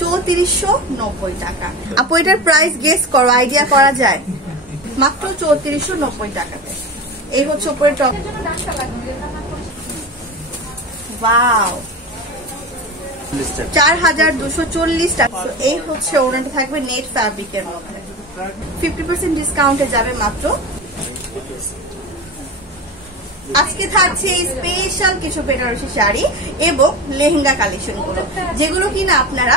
3490 টাকা। আপু এটার প্রাইস গেস করো, আইডিয়া করা যায়? মাত্র 3490 টাকাতে। এই হচ্ছে উপরের টপ। ওয়াও, 4240 টাকা। এই হচ্ছে ওনাটা থাকবে নেট ফ্যাব্রিকের মধ্যে, 50% ডিসকাউন্টে যাবে মাত্র। আজকে থাকছে স্পেশাল কিছু বেনারসি শাড়ি এবং লেহেঙ্গা কালেকশন গুলো, যেগুলো কিনা আপনারা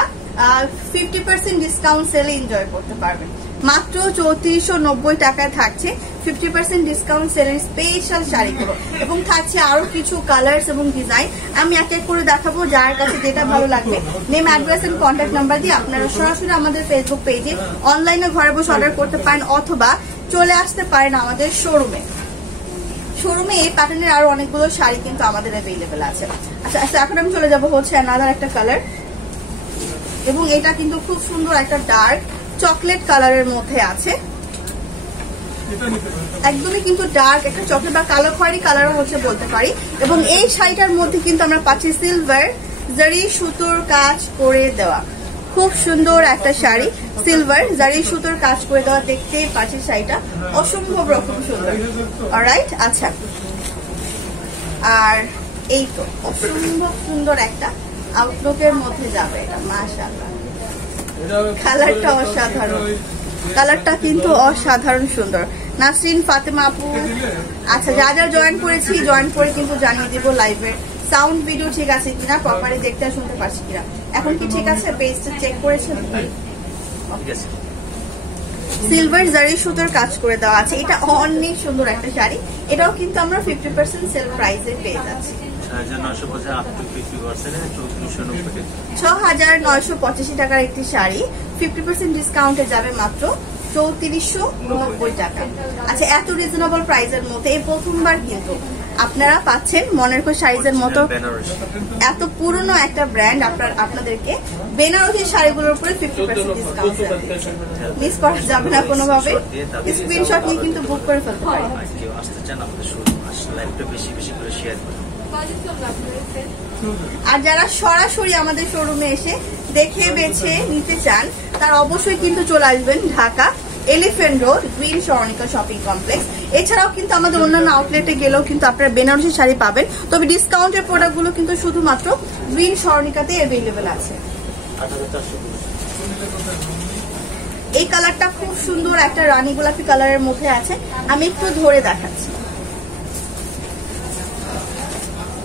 50% ডিসকাউন্ট সেলে এনজয় করতে পারবেন। মাত্র 3490 টাকায় থাকছে 50% ডিসকাউন্ট সেলের স্পেশাল শাড়িগুলো, এবং থাকছে আরো কিছু কালার্স এবং ডিজাইন। আমি এক এক করে দেখাবো, যার কাছে যেটা ভালো লাগবে name, address and contact number দিয়ে আপনারা সরাসরি আমাদের ফেসবুক পেজে অনলাইনে ঘরে বসে অর্ডার করতে পারেন, অথবা চলে আসতে পারেন আমাদের শোরুমে। শোরুমে এই প্যাটার্নের আরো অনেকগুলো শাড়ি কিন্তু আমাদের অ্যাভেলেবেল আছে। আচ্ছা, এখন আমি চলে যাব হচ্ছে আনাদার একটা কালার, এবং এটা কিন্তু খুব সুন্দর একটা ডার্ক চকলেট কালারের মধ্যে আছে, একদমই কিন্তু ডার্ক একটা চকলেট বা কালো খয়েরি কালারও হচ্ছে বলতে পারি। এবং এই শাড়িটার মধ্যে কিন্তু আমরা পাচ্ছি সিলভার জারি সুতোর কাজ করে দেওয়া, খুব সুন্দর একটা শাড়ি, সিলভার জারি সুতোর কাজ করে দেওয়া। দেখতেই পাচ্ছি শাড়িটা অসম্ভব রকম সুন্দর। অলরাইট, আচ্ছা, আর এই তো অসম্ভব সুন্দর একটা আউটলুকের মধ্যে যাবে এটা। মাশাআল্লাহ, কালারটা অসাধারণ, কালারটা কিন্তু অসাধারণ সুন্দর। নাসরিন ফাতেমা আপু, আচ্ছা, যা যা জয়েন করেছি জয়েন করে কিন্তু জানিয়ে দেবো লাইভের সাউন্ড ভিডিও ঠিক আছে কিনা, প্রপারলি দেখতে আর শুনতে পারছি কিনা। এখন কি ঠিক আছে? পেজটা চেক করেছেন? সিলভার জারি সুতোর কাজ করে দেওয়া আছে, এটা অনেক সুন্দর একটা শাড়ি। এটাও কিন্তু আমরা 50% সেল প্রাইসে পেয়ে যাচ্ছি। 6985 টাকার একটি শাড়ি 50% ডিসকাউন্টে যাবে মাত্র 3490 টাকা। আচ্ছা, এত রিজনেবল প্রাইসের মধ্যে এই প্রথমবার কিন্তু আপনারা পাচ্ছেন মনেরকো শাড়িজের মতো এত পুরনো একটা ব্র্যান্ড আপনাদেরকে বেনারসি শাড়িগুলোর উপরে 50% ডিসকাউন্ট মিস করা যাবে না কোনোভাবে। স্ক্রিনশট নিয়ে কিন্তু বুক করে ফেলতে পারেন। আর যারা সরাসরি আমাদের শোরুমে এসে দেখে বেছে নিতে চান, তার অবশ্যই কিন্তু চলে আসবেন Dhaka elephant road green Swarnika shopping complex. এছাড়াও কিন্তু আমাদের অন্যান্য আউটলেটে গেলেও কিন্তু আপনারা বেনারসি শাড়ি পাবেন, তবে ডিসকাউন্টের প্রোডাক্টগুলো কিন্তু শুধুমাত্র গ্রিন স্বর্ণিকাতে অ্যাভেলেবেল আছে। এই কালারটা খুব সুন্দর একটা রানী গোলাপি কালারের মধ্যে আছে, আমি একটু ধরে দেখাচ্ছি।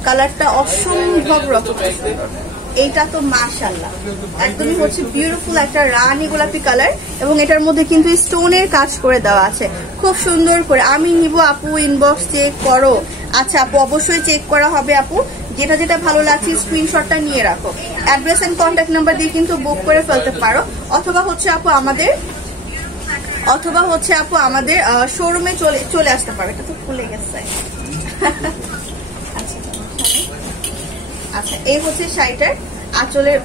কালারটা অসম্ভব রকম সুন্দর, এইটা তো মাশাআল্লাহ একদমই হচ্ছে বিউটিফুল একটা রানী গোলাপি কালার, এবং এটার মধ্যে কিন্তু স্টোনের কাজ করে দেওয়া আছে খুব সুন্দর করে। আমি নিব আপু, ইনবক্স চেক করো। আচ্ছা আপু, অবশ্যই চেক করা হবে আপু, যেটা যেটা ভালো লাগছে স্ক্রিনশটটা নিয়ে রাখো। অ্যাড্রেস এন্ড কন্ট্যাক্ট নাম্বার দিয়ে কিন্তু বুক করে ফেলতে পারো, অথবা হচ্ছে আপু আমাদের শোরুমে চলে আসতে পারো। এটা তো খুলে গেছে। আচ্ছা, এই হচ্ছে শাড়িটার আঁচলের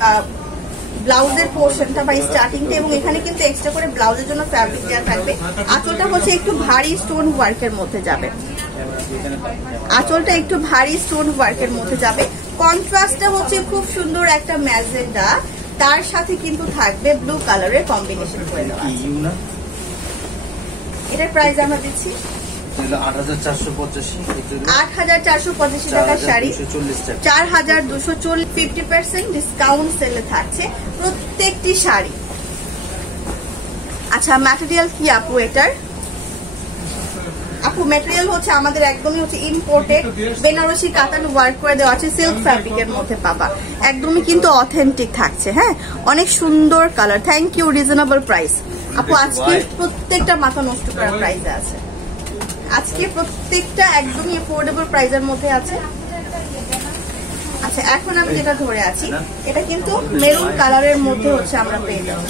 ব্লাউজের পোর্শনটা বা স্টার্টিংটা, এবং এখানে কিন্তু এক্সট্রা করে ব্লাউজের জন্য ফ্যাব্রিক দেওয়া থাকবে। আঁচলটা হচ্ছে একটু ভারী স্টোন ওয়ার্কের মধ্যে যাবে, আঁচলটা একটু ভারী স্টোন ওয়ার্কের মধ্যে যাবে। কন্ট্রাস্টটা হচ্ছে খুব সুন্দর একটা ম্যাজেন্ডা, তার সাথে কিন্তু থাকবে ব্লু কালারের কম্বিনেশন করে দেওয়া। এটার প্রাইস আমরা দিচ্ছি 8485 টাকার শাড়ি 4240, 50% ডিসকাউন্ট সেলে থাকছে প্রত্যেকটি শাড়ি। আচ্ছা, ম্যাটেরিয়াল কি আপু এটার? আপু ম্যাটেরিয়াল হচ্ছে আমাদের একদমই হচ্ছে ইম্পোর্টেড বেনারসি কাতান ওয়ার্ক করে দেওয়া আছে, সিল্ক ফ্যাব্রিকের মধ্যে পাবা, একদমই কিন্তু অথেন্টিক থাকছে। হ্যাঁ, অনেক সুন্দর colour. Thank you, reasonable price আপু। আজকে প্রত্যেকটা মাথা নষ্ট করা প্রাইসে আছে, আজকে প্রত্যেকটা একদমই এফোর্ডেবল প্রাইসের মধ্যে আছে। আচ্ছা, এখন আমি যেটা ধরে আছি এটা কিন্তু মেরুন কালারের মধ্যে হচ্ছে আমরা পেয়ে যাবো।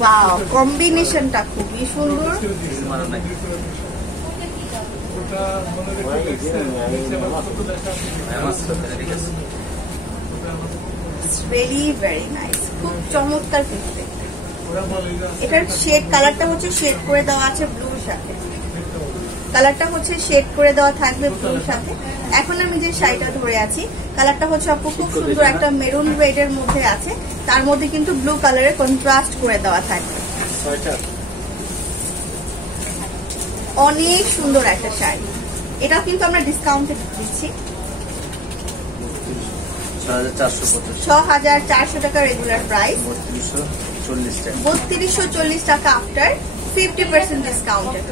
ওয়াও, কম্বিনেশনটা খুবই সুন্দর। ভেরি ভেরি নাইস, খুব চমৎকার দেখতে। এটার শেড কালারটা হচ্ছে শেড করে দেওয়া আছে ব্লুর সাথে। কালারটা হচ্ছে শেড করে দেওয়া থাকবে ব্লুর সাথে। এখন আমি যে শাড়িটা ধরে আছি কালারটা হচ্ছে আপু খুব সুন্দর একটা মেরুন রেড এর মধ্যে আছে, তার মধ্যে কিন্তু ব্লু কালারের কন্ট্রাস্ট করে দেওয়া থাকবে। অনেক সুন্দর একটা শাড়ি, এটা কিন্তু আমরা ডিসকাউন্টে দিচ্ছি 6440 টাকা রেগুলার প্রাইস, 3240 টাকা আফটার 50% ডিসকাউন্টেড।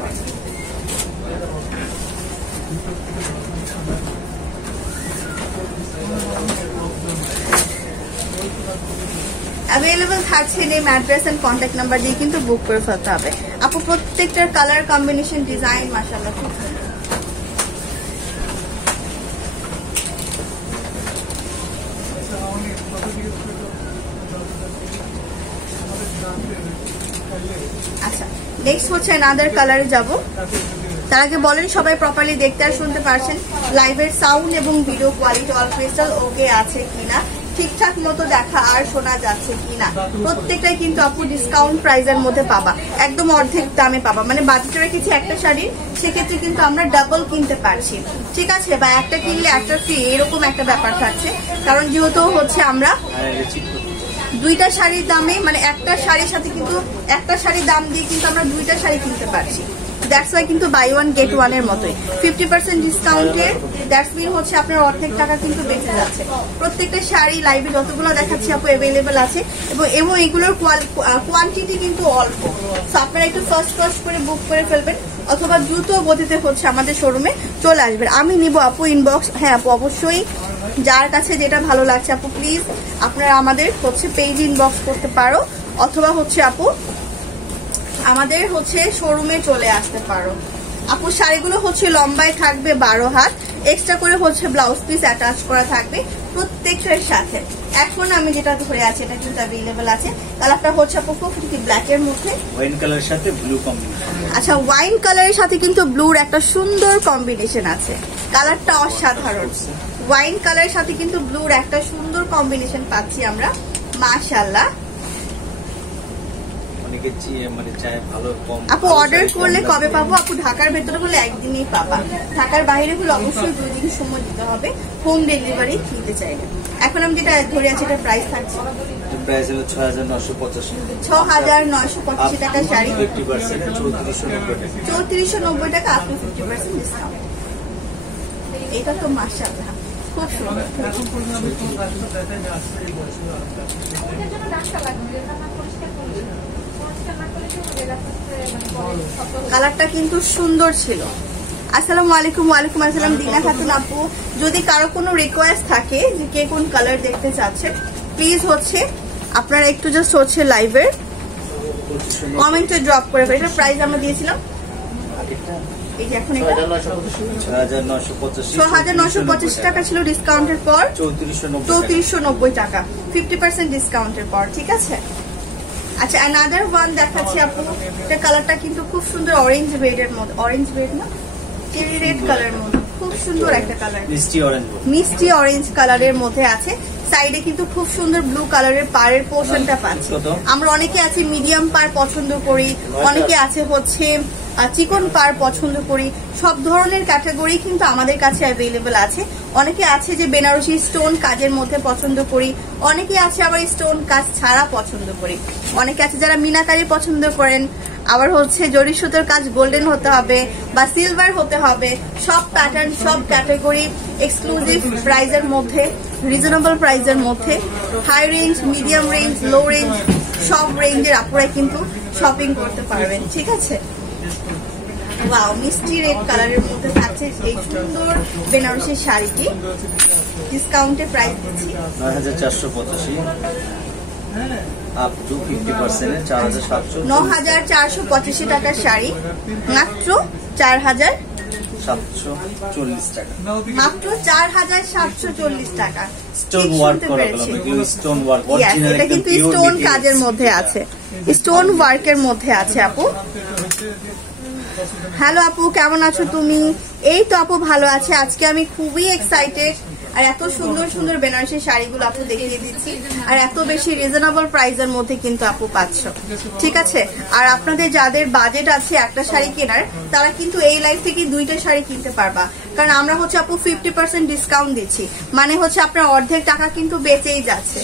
অ্যাভেলেবল থাকছে name, address and contact number দিয়ে কিন্তু বুক করে ফেলতে হবে। আপু প্রত্যেকটার কালার কম্বিনেশন ডিজাইন মাশাআল্লাহ খুব সুন্দর। আচ্ছা নেক্সট হচ্ছে অ্যানাদার কালারে যাব। তার আগে বলেন সবাই প্রপারলি দেখতে আর শুনতে পারছেন, লাইভের সাউন্ড এবং ভিডিও কোয়ালিটি অল ক্রিস্টাল ওকে আছে কিনা, ঠিকঠাক মতো দেখা আর শোনা যাচ্ছে কিনা। প্রত্যেকটাই কিন্তু আপু ডিসকাউন্ট প্রাইসের মধ্যে পাবা, একদম অর্ধেক দামে পাবা। মানে বাজেটে রেখেছি একটা শাড়ি, সেক্ষেত্রে কিন্তু আমরা ডাবল কিনতে পারছি, ঠিক আছে, বা একটা কিনলে একটা ফ্রি এরকম একটা ব্যাপার থাকছে। কারণ যেহেতু হচ্ছে আমরা দুইটা শাড়ির দামে, মানে একটা শাড়ির সাথে কিন্তু একটা শাড়ির দাম দিয়ে কিন্তু আমরা দুইটা শাড়ি কিনতে পারছি। দ্যাটস ওয়াই কিন্তু বাই ওয়ান গেট ওয়ান এর মতোই 50% ডিসকাউন্টের, দ্যাটস মিন হচ্ছে আপনার অর্ধেক টাকা কিন্তু বেঁচে যাচ্ছে। প্রত্যেকটা শাড়ি লাইভে যতগুলো দেখাচ্ছি আপু অ্যাভেলেবেল আছে, এবং এগুলোর কোয়ান্টিটি কিন্তু অল্প। সো আপনারা একটু ফার্স্ট করে বুক করে ফেলবেন, অথবা দ্রুত গতিতে হচ্ছে আমাদের শোরুমে চলে আসবেন। আমি নিব আপু ইনবক্স, হ্যাঁ আপু অবশ্যই যার কাছে যেটা ভালো লাগছে আপু প্লিজ আপনারা আমাদের হচ্ছে পেজ ইনবক্স করতে পারো, অথবা হচ্ছে আপু আমাদের হচ্ছে শোরুমে চলে আসতে পারো। আপু শাড়িগুলো হচ্ছে লম্বায় থাকবে 12 হাত, এক্সট্রা করে হচ্ছে ব্লাউজ পিস অ্যাটাচ করা থাকবে প্রত্যেকটার সাথে। এখন আমি যেটা ধরে আছি এটা কিন্তু অ্যাভেলেবল আছে, কালারটা হচ্ছে আপু ব্ল্যাক এর মধ্যে ওয়াইন কালারের সাথে ব্লু কম্বিনেশন। আচ্ছা ওয়াইন কালারের সাথে কিন্তু ব্লুর একটা সুন্দর কম্বিনেশন আছে, কালারটা অসাধারণ। ওয়াইন কালারের সাথে কিন্তু ব্লুর একটা সুন্দর কম্বিনেশন পাচ্ছি আমরা, মাশাআল্লাহ। আপু অর্ডার করলে কবে পাবো? আপু ঢাকার ভেতরে হলে একদিনেই পাবা, ঢাকার বাইরে হলে অবশ্যই 2 দিন সময় দিতে হবে হোম ডেলিভারি নিতে চাইলে। এখন আমি যেটা ধরে আছি এটা প্রাইস থাকছে প্রাইস হলো 6985 টাকা শাড়ি, 3490 টাকা আপনি 50% ডিসকাউন্ট। এটা তো মাশাআল্লাহ খুব সুন্দর। কালারটা কিন্তু সুন্দর ছিল। আসসালামু আলাইকুম। ওয়ালাইকুম আসসালাম দিনা খাতুন আপু, যদি কারো কোনো রিকোয়েস্ট থাকে যে কে কোন কালার দেখতে চাচ্ছেন প্লিজ হচ্ছে আপনারা একটু জাস্ট হচ্ছে লাইভের কমেন্টে ড্রপ করে ফেলেন। এটা প্রাইস আমরা দিয়েছিলাম এই যে এখন এটা 6985 টাকা ছিল, ডিসকাউন্টের পর 3490 টাকা, 50% ডিসকাউন্টের পর, ঠিক আছে। আচ্ছা অ্যানাদার ওয়ান দেখাচ্ছি আপু, এটা কালারটা কিন্তু খুব সুন্দর অরেঞ্জ রেড এর মধ্যে, অরেঞ্জ রেড না চেরি রেড কালারের মধ্যে, খুব সুন্দর একটা কালার, মিষ্টি অরেঞ্জ কালারের মধ্যে আছে। সাইডে কিন্তু খুব সুন্দর ব্লু কালারের পাড়ের পোর্শনটা পাচ্ছি। আমরা অনেকে আছে মিডিয়াম পাড় পছন্দ করি, অনেকে আছে হচ্ছে চিকন পাড় পছন্দ করি, সব ধরনের ক্যাটাগরি কিন্তু আমাদের কাছে অ্যাভেলেবল আছে। অনেকে আছে যে বেনারসি স্টোন কাজের মধ্যে পছন্দ করি, অনেকে আছে আবার স্টোন কাজ ছাড়া পছন্দ করি, অনেকে আছে যারা মিনাকারি পছন্দ করেন, আবার হচ্ছে জরি সুতোর কাজ গোল্ডেন হতে হবে বা সিলভার হতে হবে। সব প্যাটার্ন সব ক্যাটাগরি এক্সক্লুসিভ প্রাইজের মধ্যে, রিজনেবল প্রাইজের মধ্যে, high range, medium range, low range, সব রেঞ্জের আপনারা কিন্তু শপিং করতে পারবেন, ঠিক আছে। ওয়াও মিষ্টি রেড কালারের মধ্যে থাকছে এই সুন্দর বেনারসি শাড়িটি, ডিসকাউন্টে প্রাইস দিচ্ছি 9485 আপ টু 50% 9485 টাকার শাড়ি মাত্র 4740 টাকা, মাত্র 4740 টাকা। স্টোন ওয়ার্ক করা, স্টোন ওয়ার্ক অরিজিনাল, এটা কিন্তু স্টোন কাজের মধ্যে আছে, স্টোন ওয়ার্কের মধ্যে আছে আপু। হ্যালো আপু কেমন আছো তুমি? এই তো আপু ভালো আছে। আজকে আমি খুবই এক্সাইটেড আর এত সুন্দর সুন্দর বেনারসি শাড়িগুলো আপু দেখিয়ে দিচ্ছি, আর এত বেশি রিজনেবল প্রাইসের মধ্যে কিন্তু আপু পাচ্ছ। ঠিক আছে, আর আপনাদের যাদের বাজেট আছে একটা শাড়ি কেনার, তারা কিন্তু এই লাইফ থেকে 2টা শাড়ি কিনতে পারবা, কারণ আমরা হচ্ছে আপু 50% ডিসকাউন্ট দিচ্ছি, মানে হচ্ছে আপনার অর্ধেক টাকা কিন্তু বেঁচেই যাচ্ছে।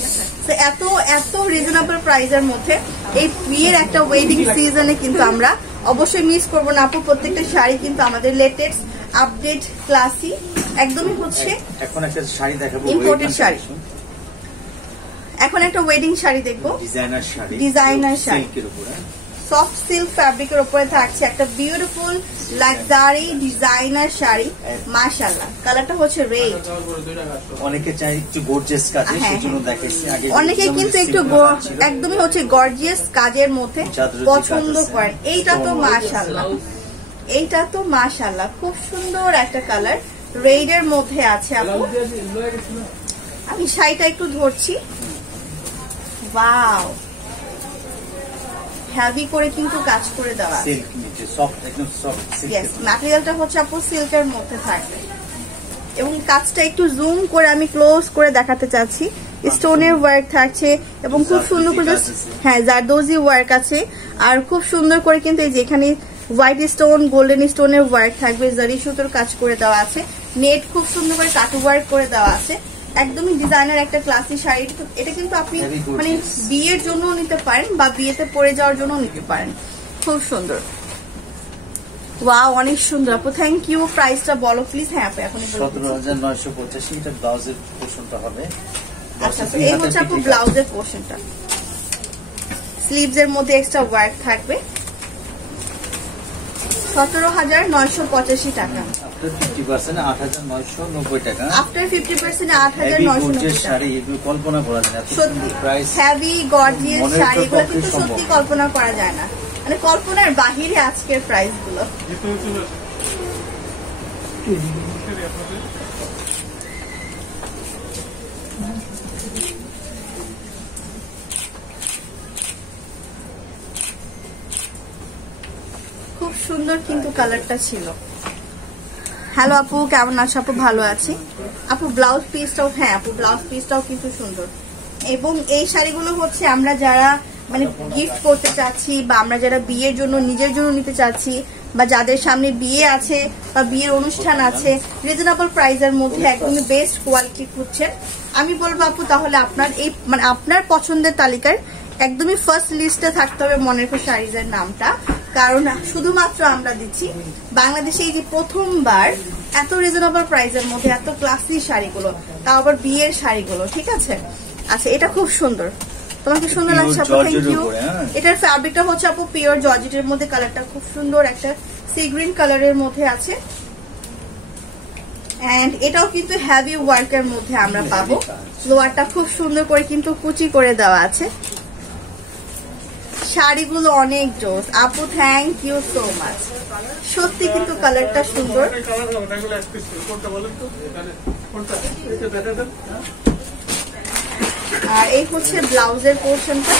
এত এত রিজনেবল প্রাইসের মধ্যে এই বিয়ের একটা ওয়েডিং সিজনে কিন্তু আমরা অবশ্যই মিস করবো না আপু। প্রত্যেকটা শাড়ি কিন্তু আমাদের লেটেস্ট আপডেট ক্লাসি একদমই হচ্ছে। এখন একটা শাড়ি দেখাবো, ইম্পোর্টেড শাড়ি। এখন একটা ওয়েডিং শাড়ি দেখবো, ডিজাইনার শাড়ি সফট সিল্ক ফ্যাব্রিকের উপরে থাকছে একটা বিউটিফুল লাক্সারি ডিজাইনার শাড়ি। মাশাআল্লাহ, কালারটা হচ্ছে রেড। অনেকে চাই একটু গর্জিয়াস কাজে, সেজন্য দেখাইছি আগে। অনেকে কিন্তু একটু একদমই হচ্ছে গর্জিয়াস কাজের মধ্যে পছন্দ করেন। এইটা তো মাশাআল্লাহ, এইটা তো মাশাআল্লাহ খুব সুন্দর একটা কালার, রেড এর মধ্যে আছে আপু। আমি শাড়িটা একটু ধরছি, ওয়াও, হেভি করে কিন্তু কাজ করে দেওয়া আছে। ম্যাটেরিয়ালটা হচ্ছে আপু সিল্কের মধ্যে থাকবে, এবং কাজটা একটু জুম করে আমি ক্লোজ করে দেখাতে চাচ্ছি। স্টোনের ওয়ার্ক থাকছে এবং খুব সুন্দর করে, হ্যাঁ জারদোজি ওয়ার্ক আছে, আর খুব সুন্দর করে কিন্তু এই যে এখানে হোয়াইট স্টোন গোল্ডেন স্টোনের ওয়ার্ক থাকবে, জারি সুতোর কাজ করে দেওয়া আছে, নেট খুব সুন্দর করে কাটু ওয়ার্ক করে দেওয়া আছে। একদমই ডিজাইনার একটা ক্লাসি শাড়ি। এটা কিন্তু আপনি মানে বিয়ের জন্য নিতে পারেন বা বিয়েতে পরে যাওয়ার জন্য নিতে পারেন, খুব সুন্দর। ওয়াও, অনেক সুন্দর আপু, থ্যাংক ইউ। প্রাইসটা বলো প্লিজ। হ্যাঁ আপু, এখন 17,985। এটা ব্লাউজের পোরশনটা হবে। আচ্ছা, এই হচ্ছে আপু ব্লাউজের পোরশনটা, স্লিভস এর মধ্যে এক্সট্রা ওয়ার্ক থাকবে। 17,985 টাকা। আফটার 50% 8,990 টাকা। আফটার 50% 8,990 টাকা। শাড়ি এগুলো কল্পনা করা যায় না। সত্যি হেভি গর্জিয়াস শাড়িগুলো কিন্তু সত্যি কল্পনা করা যায় না, মানে কল্পনার বাহিরে আজকের প্রাইস গুলো। খুব সুন্দর কিন্তু কালারটা ছিল। হ্যালো আপু, কেমন আছো আপু? ভালো আছি আপু। ব্লাউজ পিসটাও, হ্যাঁ আপু ব্লাউজ পিসটাও কিন্তু সুন্দর। এবং এই শাড়িগুলো হচ্ছে আমরা যারা মানে গিফট করতে চাচ্ছি, বা আমরা যারা বিয়ের জন্য নিজের জন্য নিতে চাচ্ছি, বা যাদের সামনে বিয়ে আছে বা বিয়ের অনুষ্ঠান আছে, রিজনেবল প্রাইসের মধ্যে একদমই বেস্ট কোয়ালিটি খুঁজছেন, আমি বলবো আপু তাহলে আপনার এই মানে আপনার পছন্দের তালিকার একদমই ফার্স্ট লিস্টে থাকতে হবে মনেরকো শাড়িজের নামটা। কারণ শুধুমাত্র আমরা দিচ্ছি বাংলাদেশে এই যে প্রথমবার এত রিজনেবল প্রাইসের মধ্যে এত ক্লাসি শাড়িগুলো, তাও আবার বিয়ের শাড়িগুলো। ঠিক আছে, আচ্ছা এটা খুব সুন্দর, তোমাকে সুন্দর লাগছে আপু, থ্যাংক ইউ। এটার ফ্যাব্রিকটা হচ্ছে আপু পিওর জর্জেটের মধ্যে, কালারটা খুব সুন্দর একটা সি গ্রিন কালারের মধ্যে আছে, এন্ড এটাও কিন্তু হেভি ওয়ার্কের মধ্যে আমরা পাবো। লোয়ারটা খুব সুন্দর করে কিন্তু কুচি করে দেওয়া আছে। শাড়িগুলো অনেক জোস আপু, থ্যাংক ইউ সো মাচ। সত্যি কিন্তু কালারটা সুন্দর। আর এই হচ্ছে ব্লাউজের পোর্শনটা,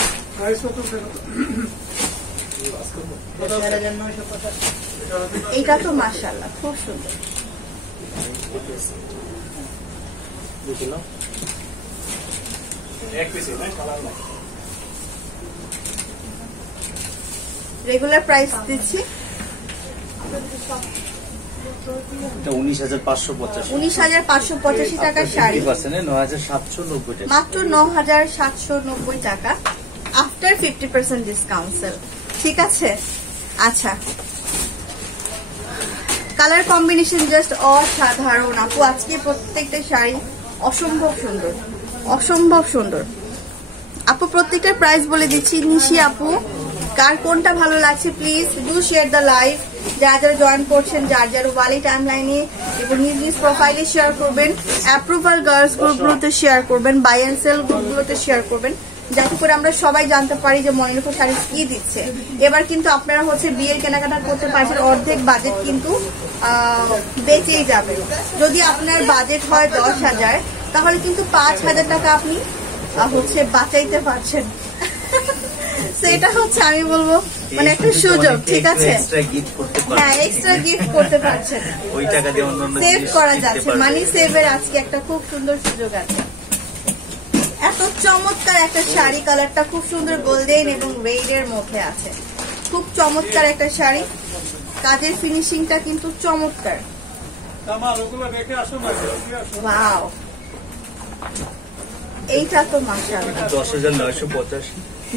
এইটা তো মাশাআল্লাহ খুব সুন্দর। রেগুলার প্রাইস দিচ্ছি 19,585 টাকার শাড়ি, 9,790 টাকা, মাত্র 9,790 টাকা আফটার 50% ডিসকাউন্ট সেল। ঠিক আছে, আচ্ছা কালার কম্বিনেশন জাস্ট অসাধারণ আপু। আজকে প্রত্যেকটা শাড়ি অসম্ভব সুন্দর, অসম্ভব সুন্দর আপু। প্রত্যেকটার প্রাইস বলে দিচ্ছি। নিশি আপু, কার কোনটা ভালো লাগছে please do share the live. যারা যারা জয়েন করছেন, যার যার ওয়ালি টাইম লাইনে এবং নিজ নিজ প্রোফাইলে শেয়ার করবেন, অ্যাপ্রুভাল গার্লস গ্রুপগুলোতে শেয়ার করবেন, বাই অ্যান্ড সেল গ্রুপগুলোতে শেয়ার করবেন, যাতে করে আমরা সবাই জানতে পারি যে মনিরকো শাড়ি কি দিচ্ছে। এবার কিন্তু আপনারা হচ্ছে বিয়ের কেনাকাটা করতে পারছেন, অর্ধেক বাজেট কিন্তু বেঁচেই যাবে। যদি আপনার বাজেট হয় 10,000, তাহলে কিন্তু 5,000 টাকা আপনি হচ্ছে বাঁচাইতে পারছেন। সেটা হচ্ছে আমি বলবো মানে একটা সুযোগ, ঠিক আছে, এক্সট্রা গিফট করতে পারছেন। হ্যাঁ, এক্সট্রা গিফট করতে পারছেন, ওই টাকা দিয়ে অন্যান্য সেভ জিনিস করা কিনতে যাচ্ছে। পারবেন। মানি সেভের আজকে একটা খুব সুন্দর সুযোগ আছে। এত চমৎকার একটা শাড়ি, কালারটা খুব সুন্দর গোল্ডেন এবং রেড এর মধ্যে আছে। খুব চমৎকার একটা শাড়ি, কাজের ফিনিশিংটা কিন্তু চমৎকার। ওয়াও, এইটা তো মাশাআল্লাহ 10,985,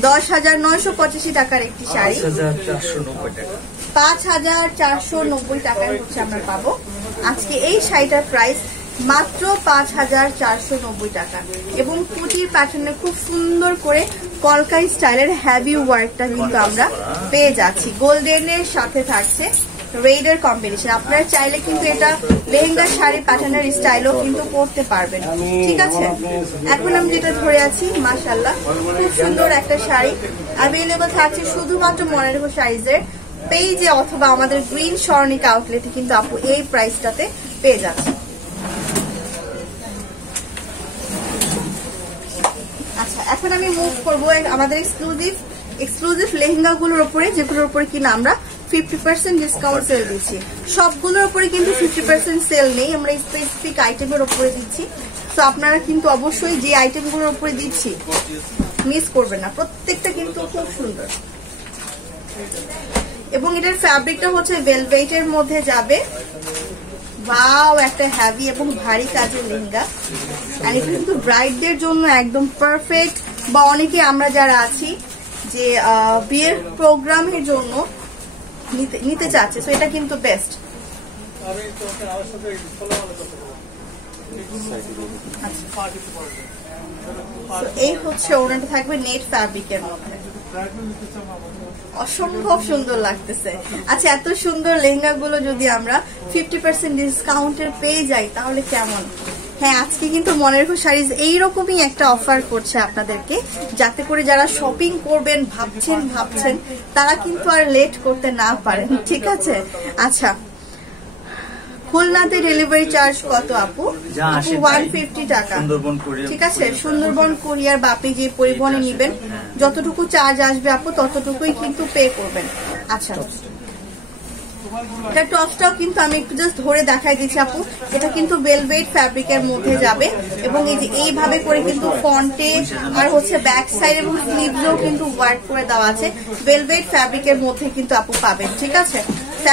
10,985 টাকার একটি শাড়ি, 5,490 টাকা, 5,490 টাকায় হচ্ছে আমরা পাবো আজকে এই শাড়িটার প্রাইস মাত্র 5,490 টাকা। এবং কুচির প্যাটার্নে খুব সুন্দর করে কলকাই স্টাইলের হেভি ওয়ার্কটা কিন্তু আমরা পেয়ে যাচ্ছি। গোল্ডেনের সাথে থাকছে রেডের কম্বিনেশন। আপনারা চাইলে কিন্তু এটা লেহেঙ্গা শাড়ি প্যাটার্নের স্টাইলও কিন্তু করতে পারবেন, ঠিক আছে। এখন আমি যেটা ধরে আছি, মাশাআল্লাহ খুব সুন্দর একটা শাড়ি অ্যাভেলেবল থাকছে শুধুমাত্র মনারকো শাড়িজের পেজে অথবা আমাদের গ্রিন স্বর্ণিকা আউটলেটে কিন্তু আপু এই প্রাইসটাতে পেয়ে যাচ্ছে। আচ্ছা, এখন আমি মুভ করবো আমাদের এক্সক্লুসিভ লেহেঙ্গা গুলোর উপরে, যেগুলোর উপরে কিনা আমরা 50% ডিসকাউন্ট সেল দিচ্ছি। সবগুলোর উপরে কিন্তু 50% সেল নেই, আমরা স্পেসিফিক আইটেমের উপরে দিচ্ছি। তো আপনারা কিন্তু অবশ্যই যে আইটেমগুলোর উপরে দিচ্ছি মিস করবেন না, প্রত্যেকটা কিন্তু খুব সুন্দর। এবং এটার ফ্যাব্রিকটা হচ্ছে ভেলভেটের মধ্যে যাবে। ওয়াও, একটা হেভি এবং ভারী কাজের লেহেঙ্গা। আর এটা কিন্তু ব্রাইডদের জন্য একদম পারফেক্ট, বা অনেকে আমরা যারা আছি যে বিয়ের প্রোগ্রামের জন্য নিতে চাচ্ছে, তো এটা কিন্তু বেস্ট। এই হচ্ছে ওনাটা থাকবে নেট ফ্যাব্রিকের মধ্যে, অসম্ভব সুন্দর লাগতেছে। আচ্ছা, এত সুন্দর লেহেঙ্গা গুলো যদি আমরা 50% ডিসকাউন্টের পেয়ে যাই তাহলে কেমন? হ্যাঁ, আজকে কিন্তু মনারকো শাড়িজ এইরকমই একটা অফার করছে আপনাদেরকে, যাতে করে যারা শপিং করবেন ভাবছেন তারা কিন্তু আর লেট করতে না পারেন, ঠিক আছে। আচ্ছা, খুলনাতে ডেলিভারি চার্জ কত আপু? 150 টাকা, ঠিক আছে। সুন্দরবন কুরিয়ার বা আপনি যে পরিবহনে নিবেন যতটুকু চার্জ আসবে আপু ততটুকুই কিন্তু পে করবেন। আচ্ছা, এটা টপসটাও কিন্তু আমি একটু জাস্ট ধরে দেখাই দিচ্ছি আপু। এটা কিন্তু ভেলভেট ফ্যাব্রিকের মধ্যে যাবে এবং এই যে এইভাবে করে কিন্তু ফন্টে আর হচ্ছে ব্যাক সাইড এবং স্লিভসও কিন্তু ওয়ার্ক করে দেওয়া আছে। ভেলভেট ফ্যাব্রিকের মধ্যে কিন্তু আপু পাবেন, ঠিক আছে।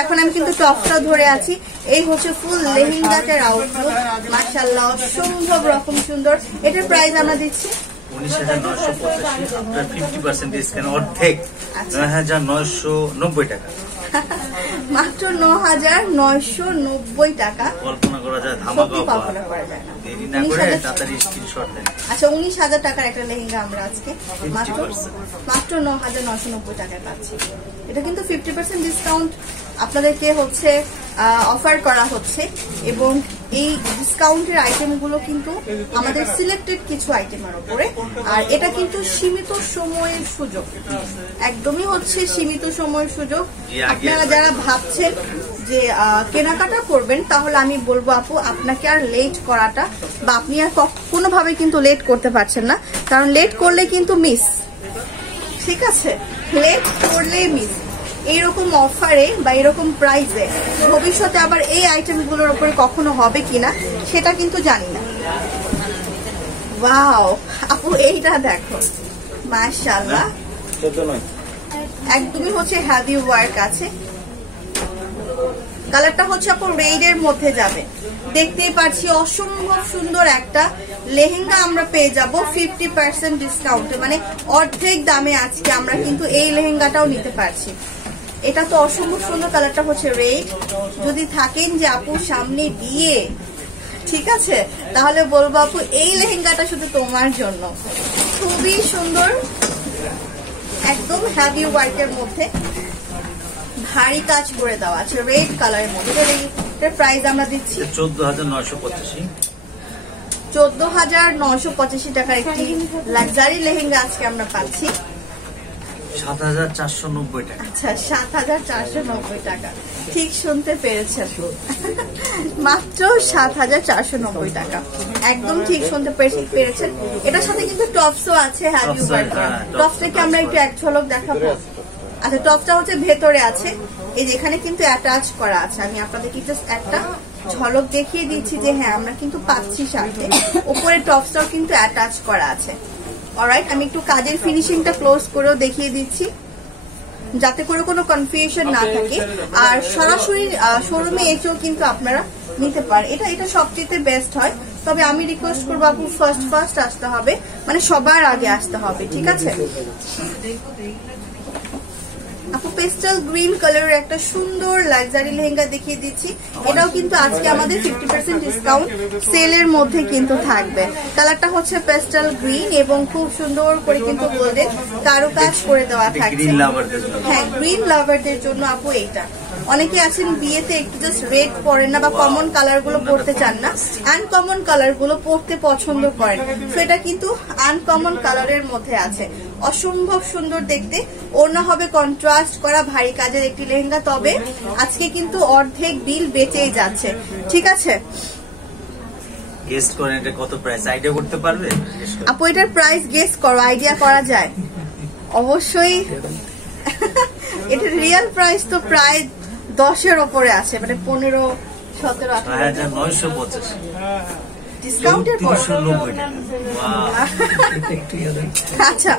এখন আমি কিন্তু টপসটাও ধরে আছি। এই হচ্ছে ফুল লেহেঙ্গাটার আউটলুক, মাশাআল্লাহ অসম্ভব রকম সুন্দর। এটার প্রাইস আমরা দিচ্ছি 19,985, 50% ডিসকাউন্ট অর্ধেক 9,990 টাকা, মাত্র 9,990 টাকা। কল্পনা করা যায় ধামাকা অফার, দেরি না করে তাড়াতাড়ি স্ক্রিনশট দেন। আচ্ছা, 19,000 টাকার একটা লেহেঙ্গা আমরা আজকে মাত্র 9,990 টাকায় পাচ্ছি। এটা কিন্তু 50% ডিসকাউন্ট আপনাদেরকে হচ্ছে অফার করা হচ্ছে এবং এই ডিসকাউন্টের আইটেমগুলো কিন্তু আমাদের সিলেক্টেড কিছু আইটেমের উপরে। আর এটা কিন্তু সীমিত সময়ের সুযোগ, একদমই হচ্ছে সীমিত সময়ের সুযোগ। আপনারা যারা ভাবছেন যে কেনাকাটা করবেন তাহলে আমি বলবো আপু আপনাকে আর লেট করাটা, বা আপনি আর কোনোভাবে কিন্তু লেট করতে পারছেন না, কারণ লেট করলে কিন্তু মিস, ঠিক আছে। লেট করলেই মিস। এইরকম অফারে বা এরকম প্রাইসে ভবিষ্যতে আবার এই আইটেমগুলোর উপরে কখনো হবে কিনা সেটা কিন্তু জানি না। ওয়াও আপু, এইটা দেখো, মাশাআল্লাহ একদমই হচ্ছে হেভি ওয়ার্ক আছে। কালারটা হচ্ছে আপু রেডের মধ্যে যাবে, দেখতেই পাচ্ছি অসম্ভব সুন্দর একটা লেহেঙ্গা আমরা পেয়ে যাব 50% ডিসকাউন্টে, মানে অর্ধেক দামে আজকে আমরা কিন্তু এই লেহেঙ্গাটাও নিতে পারছি। এটা তো অসম্ভব সুন্দর, কালারটা হচ্ছে রেড। যদি থাকেন যে আপু সামনে বিয়ে, ঠিক আছে, তাহলে বলবো আপু এই লেহেঙ্গাটা শুধু তোমার জন্য, খুবই সুন্দর, একদম হেভি ওয়ার্কের মধ্যে ভারী কাজ করে দেওয়া আছে রেড কালারের মধ্যে। এটার প্রাইস আমরা দিচ্ছি 14,985 টাকার একটি লাক্সারি লেহেঙ্গা আজকে আমরা পাচ্ছি 7,490 টাকা। আচ্ছা, 7,490 টাকা, ঠিক শুনতে পেরেছেন, মাত্র 7,490 টাকা, একদম ঠিক শুনতে পেরেছেন। এটার সাথে কিন্তু টপসও আছে, হ্যাভি ওয়ার্ক। টপসটাকে আমরা একটু এক ঝলক দেখাবো। আচ্ছা টপটা হচ্ছে ভেতরে আছে, এই যে এখানে কিন্তু অ্যাটাচ করা আছে। আমি আপনাদেরকে জাস্ট একটা ঝলক দেখিয়ে দিচ্ছি যে হ্যাঁ আমরা কিন্তু পাচ্ছি সাথে। উপরে টপসটাও কিন্তু অ্যাটাচ করা আছে। অলরাইট, আমি একটু কাজের ফিনিশিংটা ক্লোজ করেও দেখিয়ে দিচ্ছি যাতে করে কোনো কনফিউশন না থাকে। আর সরাসরি শোরুমে এসেও কিন্তু আপনারা নিতে পারেন, এটা সবচেয়ে বেস্ট হয়। তবে আমি রিকোয়েস্ট করবো আপু ফার্স্ট আসতে হবে, মানে সবার আগে আসতে হবে, ঠিক আছে? আপু পেস্টাল গ্রিন কালারের একটা সুন্দর লাক্সারি লেহেঙ্গা দেখিয়ে দিচ্ছি। এটাও কিন্তু আজকে আমাদের 50% ডিসকাউন্ট সেলের মধ্যে কিন্তু থাকবে। কালারটা হচ্ছে পেস্টাল গ্রিন এবং খুব সুন্দর করে কিন্তু গোল্ডেন কারুকাজ করে দেওয়া থাকছে। হ্যাঁ, গ্রিন লাভারদের জন্য আপু এইটা। অনেকে আছেন বিয়েতে একটু জাস্ট রেড পরেন না বা কমন কালার গুলো পরতে চান না, আনকমন কালার গুলো পরতে পছন্দ করেন, তো এটা কিন্তু আনকমন কালারের মধ্যে আছে। অসম্ভব সুন্দর দেখতে, ওড়না হবে কন্ট্রাস্ট করা ভারী কাজের একটি লেহেঙ্গা। তবে আজকে কিন্তু অর্ধেক বিল বেঁচেই যাচ্ছে, ঠিক আছে? গেস করেন এটা কত প্রাইস, আইডিয়া করতে পারবে আপু? এটার প্রাইস গেস করো, আইডিয়া করা যায় অবশ্যই। এটার রিয়েল প্রাইস তো প্রায় 10-এর উপরে আছে, মানে 15, 17, 950 ডিসকাউন্টের পর। আচ্ছা,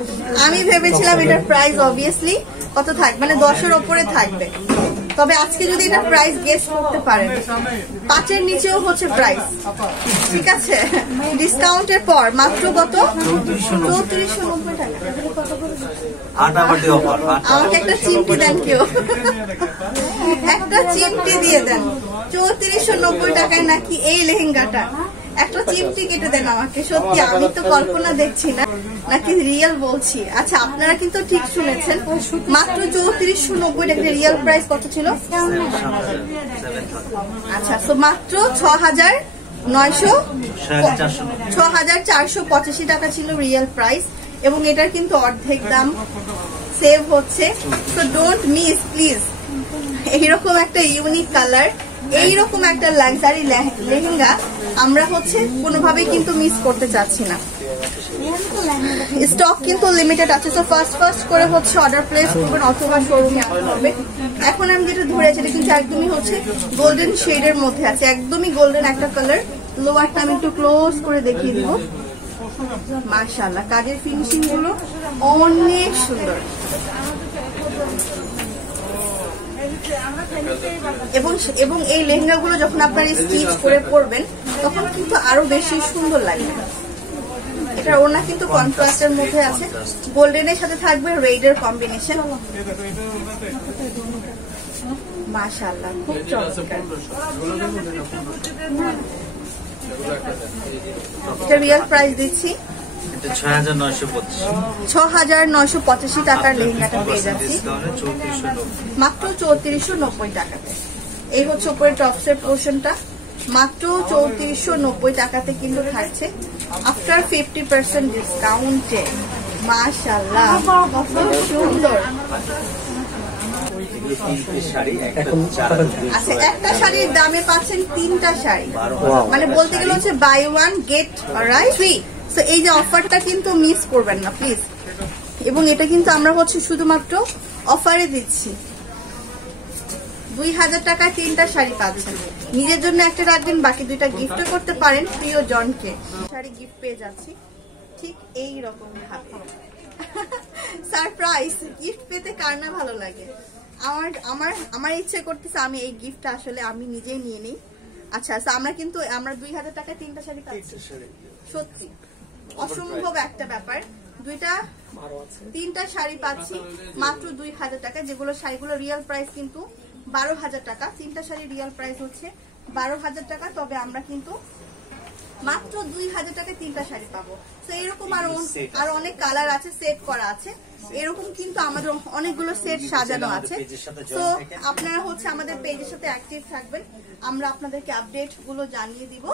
আমি ভেবেছিলাম এটার প্রাইস অবভিয়াসলি কত থাকবে, মানে 10-এর উপরে থাকবে। তবে আজকে যদি এটা প্রাইস গেস করতে পারেন, 5-এর নিচেও হচ্ছে প্রাইস, ঠিক আছে? ডিসকাউন্টের পর মাত্র কত? 3490 টাকা। আমাকে একটা চিমটি দেন কেউ, একটা চিমটি দিয়ে দেন। 3490 টাকায় নাকি এই লেহেঙ্গাটা? একটা চিমটি কেটে দেন আমাকে। সত্যি আমি তো কল্পনা দেখছি না, নাকি রিয়েল বলছি? আচ্ছা, আপনারা কিন্তু ঠিক শুনেছেন, মাত্র 3490 টাকা। রিয়েল প্রাইস কত ছিল? আচ্ছা, তো মাত্র 6485 টাকা ছিল রিয়েল প্রাইস, এবং এটার কিন্তু অর্ধেক দাম সেভ হচ্ছে। তো ডোন্ট মিস প্লিজ। এইরকম একটা ইউনিক কালার, এইরকম একটা লাক্সারি লেহেঙ্গা আমরা হচ্ছে কোনোভাবেই কিন্তু মিস করতে চাচ্ছি না। স্টক কিন্তু লিমিটেড আছে, তো ফার্স্ট করে হচ্ছে অর্ডার প্লেস করবেন অথবা শোরুমে আসতে হবে। এখন আমি যেটা ধরে আছি এটা কিন্তু একদমই হচ্ছে গোল্ডেন শেডের মধ্যে আছে, একদমই গোল্ডেন একটা কালার। লোয়ারটা আমি একটু ক্লোজ করে দেখিয়ে দিব। মাশাআল্লাহ, কাজের ফিনিশিং গুলো অনেক সুন্দর, এবং এই লেহেঙ্গা গুলো যখন আপনারা স্টিচ করে পরবেন তখন কিন্তু আরো বেশি সুন্দর লাগবে। এটা ওড়না কিন্তু কন্ট্রাস্টের মধ্যে আছে, গোল্ডেনের সাথে থাকবে রেডের কম্বিনেশন। মাশাআল্লাহ, খুব চমৎকার। এটা রিয়েল প্রাইস দিচ্ছি 6985 টাকার লেহেঙ্গাটা পেয়ে যাচ্ছি মাত্র 3490 টাকাতে। এই হচ্ছে উপরে টপসের পোর্শনটা, মাত্র 3490 টাকাতে কিন্তু থাকছে আফটার 50% ডিসকাউন্টে। মাশাআল্লাহ, কত সুন্দর। আচ্ছা, একটা শাড়ির দামে পাচ্ছেন 3টা শাড়ি, মানে বলতে গেলে হচ্ছে বাই ওয়ান গেট ফ্রি। তো এই যে অফারটা কিন্তু মিস করবেন না প্লিজ। এবং এটা কিন্তু আমরা হচ্ছে শুধুমাত্র অফারে দিচ্ছি। 2000 টাকায় 3টা শাড়ি পাচ্ছেন। নিজের জন্য একটা রাখবেন, বাকি 2টা গিফট করতে পারেন প্রিয় জনকে। শাড়ি গিফট পেয়ে যাচ্ছি ঠিক এই রকম ভাবে। সারপ্রাইজ গিফট পেতে কার না ভালো লাগে? আমার ইচ্ছে করতেছে আমি এই গিফটটা আসলে আমি নিজেই নিয়ে নিই। আচ্ছা, আমরা 2000 টাকায় 3টা শাড়ি পাচ্ছি। সত্যি অসম্ভব একটা ব্যাপার। 3টা শাড়ি পাচ্ছি মাত্র 2000 টাকা, যেগুলো শাড়িগুলো রিয়েল প্রাইস কিন্তু 12000 টাকা। 3টা শাড়ি রিয়েল প্রাইস হচ্ছে 12000 টাকা, তবে আমরা কিন্তু মাত্র 2000 টাকায় 3টা শাড়ি পাবো। তো এরকম আর অনেক কালার আছে, সেট করা আছে। এরকম কিন্তু আমাদের অনেকগুলো সেট সাজানো আছে। তো আপনারা হচ্ছে আমাদের পেজের সাথে অ্যাক্টিভ থাকবেন, আমরা আপনাদেরকে আপডেট গুলো জানিয়ে দিব।